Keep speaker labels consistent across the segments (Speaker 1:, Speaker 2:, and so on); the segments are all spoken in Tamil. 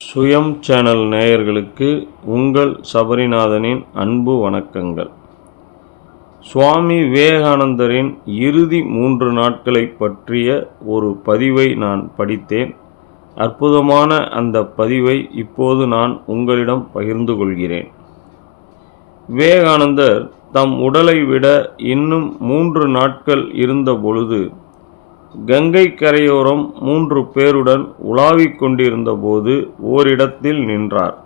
Speaker 1: சுயம் சேனல் நேயர்களுக்கு உங்கள் சபரிநாதனின் அன்பு வணக்கங்கள். சுவாமி விவேகானந்தரின் இறுதி மூன்று நாட்களை பற்றிய ஒரு பதிவை நான் படித்தேன். அற்புதமான அந்த பதிவை இப்போது நான் உங்களிடம் பகிர்ந்து கொள்கிறேன். விவேகானந்தர் தம் உடலை விட இன்னும் மூன்று நாட்கள் இருந்த பொழுது கங்கை கரையோரம் மூன்று பேருடன் உலாவிக் கொண்டிருந்தபோது ஓரிடத்தில் நின்றார்.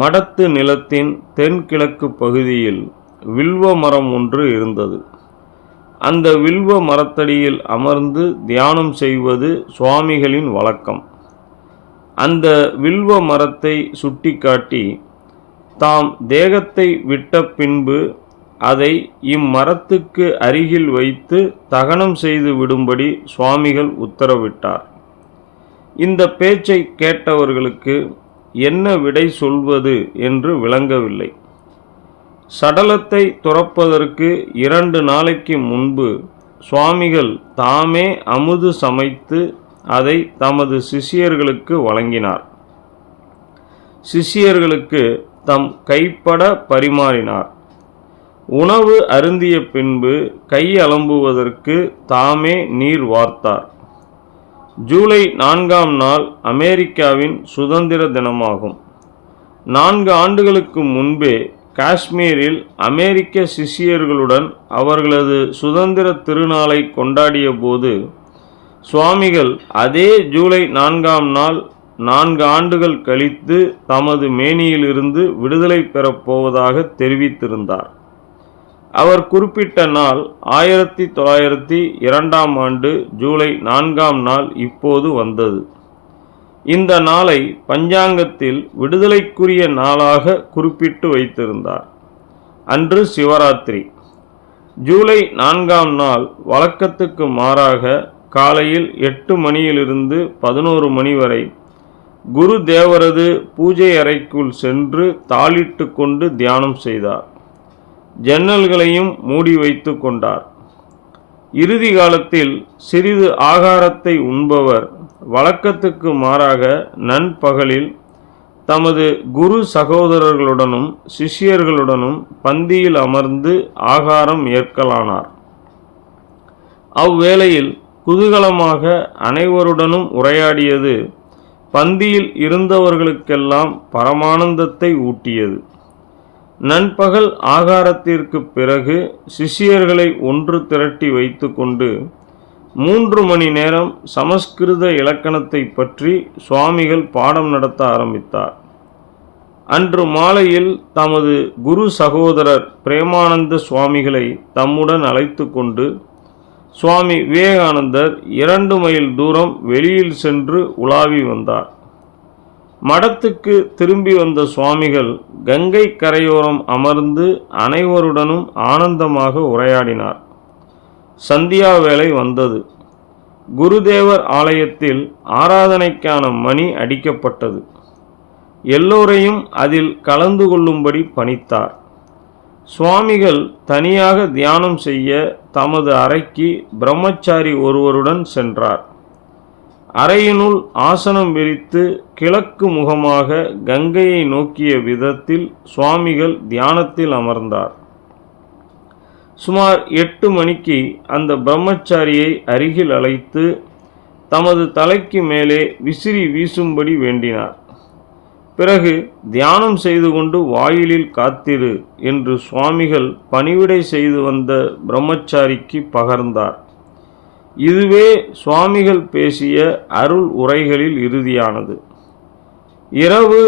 Speaker 1: மடத்து நிலத்தின் தென்கிழக்கு பகுதியில் வில்வ மரம் ஒன்று இருந்தது. அந்த வில்வ மரத்தடியில் அமர்ந்து தியானம் செய்வது சுவாமிகளின் வழக்கம். அந்த வில்வ மரத்தை சுட்டிக்காட்டி தாம் தேகத்தை விட்ட பின்பு அதை இம்மரத்துக்கு அருகில் வைத்து தகனம் செய்து விடும்படி சுவாமிகள் உத்தரவிட்டார். இந்த பேச்சை கேட்டவர்களுக்கு என்ன விடை சொல்வது என்று விளங்கவில்லை. சடலத்தை துறப்பதற்கு இரண்டு நாளைக்கு முன்பு சுவாமிகள் தாமே அமுது சமைத்து அதை தமது சிஷ்யர்களுக்கு வழங்கினார். சிஷ்யர்களுக்கு தம் கைப்பட பரிமாறினார். உணவு அருந்திய பின்பு கை அலம்புவதற்கு தாமே நீர் வார்த்தார். ஜூலை நான்காம் நாள் அமெரிக்காவின் சுதந்திர தினமாகும். நான்கு ஆண்டுகளுக்கு முன்பே காஷ்மீரில் அமெரிக்க சிஷியர்களுடன் அவர்களது சுதந்திர திருநாளை கொண்டாடிய போது சுவாமிகள் அதே ஜூலை நான்காம் நாள் நான்கு ஆண்டுகள் கழித்து தமது மேனியிலிருந்து விடுதலை பெறப்போவதாக தெரிவித்திருந்தார். அவர் குறிப்பிட்ட நாள் ஆயிரத்தி தொள்ளாயிரத்தி இரண்டாம் ஆண்டு ஜூலை நான்காம் நாள் இப்போது வந்தது. இந்த நாளை பஞ்சாங்கத்தில் விடுதலைக்குரிய நாளாக குறிப்பிட்டு வைத்திருந்தார். அன்று சிவராத்திரி. ஜூலை நான்காம் நாள் வழக்கத்துக்கு மாறாக காலையில் எட்டு மணியிலிருந்து பதினோரு மணி வரை குரு தேவரது பூஜை அறைக்குள் சென்று தாளிட்டு கொண்டு தியானம் செய்தார். ஜன்னல்களையும் மூடி வைத்து கொண்டார். இறுதி காலத்தில் சிறிது ஆகாரத்தை உண்பவர் வழக்கத்துக்கு மாறாக நண்பகலில் தமது குரு சகோதரர்களுடனும் சிஷ்யர்களுடனும் பந்தியில் அமர்ந்து ஆகாரம் ஏற்கலானார். அவ்வேளையில் குதூகலமாக அனைவருடனும் உரையாடியது பந்தியில் இருந்தவர்களுக்கெல்லாம் பரமானந்தத்தை ஊட்டியது. நண்பகல் ஆகாரத்திற்கு பிறகு சிஷ்யர்களை ஒன்று திரட்டி வைத்துக்கொண்டு மூன்று மணி நேரம் சமஸ்கிருத இலக்கணத்தை பற்றி சுவாமிகள் பாடம் நடத்த ஆரம்பித்தார். அன்று மாலையில் தமது குரு சகோதரர் பிரேமானந்த சுவாமிகளை தம்முடன் அழைத்து கொண்டு சுவாமி விவேகானந்தர் இரண்டு மைல் தூரம் வெளியில் சென்று உலாவி வந்தார். மடத்துக்கு திரும்பி வந்த சுவாமிகள் கங்கை கரையோரம் அமர்ந்து அனைவருடனும் ஆனந்தமாக உரையாடினார். சந்தியா வேலை வந்தது. குருதேவர் ஆலயத்தில் ஆராதனைக்கான மணி அடிக்கப்பட்டது. எல்லோரையும் அதில் கலந்து கொள்ளும்படி பணித்தார். சுவாமிகள் தனியாக தியானம் செய்ய தமது அறைக்கு பிரம்மச்சாரி ஒருவருடன் சென்றார். அறையினுள் ஆசனம் விரித்து கிழக்கு முகமாக கங்கையை நோக்கிய விதத்தில் சுவாமிகள் தியானத்தில் அமர்ந்தார். சுமார் எட்டு மணிக்கு அந்த பிரம்மச்சாரியை அருகில் அழைத்து தமது தலைக்கு மேலே விசிறி வீசும்படி வேண்டினார். பிறகு தியானம் செய்து கொண்டு வாயிலில் காத்திரு என்று சுவாமிகள் பணிவிடை செய்து வந்த பிரம்மச்சாரிக்கு பகர்ந்தார். இதுவே சுவாமிகள் பேசிய அருள் உரைகளில் இறுதியானது. இரவு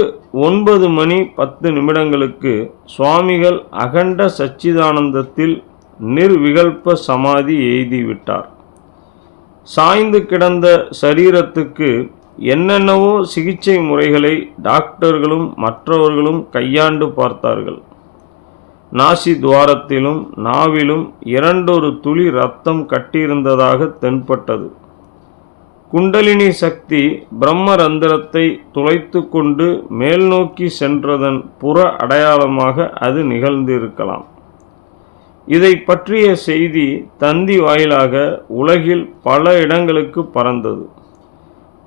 Speaker 1: ஒன்பது மணி பத்து நிமிடங்களுக்கு சுவாமிகள் அகண்ட சச்சிதானந்தத்தில் நிர்விகல்ப சமாதி எய்திவிட்டார் சாய்ந்து கிடந்த சரீரத்துக்கு என்னென்னவோ சிகிச்சை முறைகளை டாக்டர்களும் மற்றவர்களும் கையாண்டு பார்த்தார்கள். நாசி துவாரத்திலும் நாவிலும் இரண்டொரு துளி ரத்தம் கட்டியிருந்ததாக தென்பட்டது. குண்டலினி சக்தி பிரம்மரந்திரத்தை துளைத்து கொண்டு மேல் நோக்கி சென்றதன் புற அடையாளமாக அது நிகழ்ந்திருக்கலாம். இதை பற்றிய செய்தி தந்தி வாயிலாக உலகில் பல இடங்களுக்கு பறந்தது.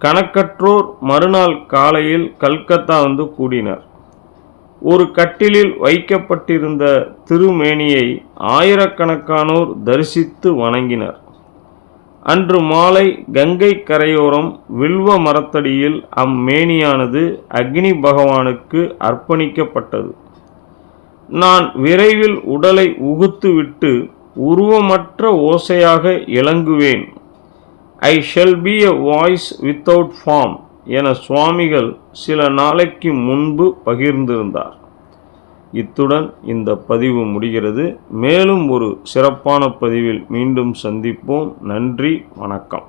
Speaker 1: கணக்கற்றோர் மறுநாள் காலையில் கல்கத்தா வந்து கூடினர். ஒரு கட்டிலில் வைக்கப்பட்டிருந்த திருமேனியை ஆயிரக்கணக்கானோர் தரிசித்து வணங்கினர். அன்று மாலை கங்கை கரையோரம் வில்வ மரத்தடியில் அம்மேனியானது அக்னி பகவானுக்கு அர்ப்பணிக்கப்பட்டது. நான் விரைவில் உடலை உகுத்துவிட்டு உருவமற்ற ஓசையாக இளங்குவேன். I shall be a voice without form என சுவாமிகள் சில நாளைக்கு முன்பு பகிர்ந்திருந்தார். இத்துடன் இந்த பதிவு முடிகிறது. மேலும் ஒரு சிறப்பான பதிவில் மீண்டும் சந்திப்போம். நன்றி வணக்கம்.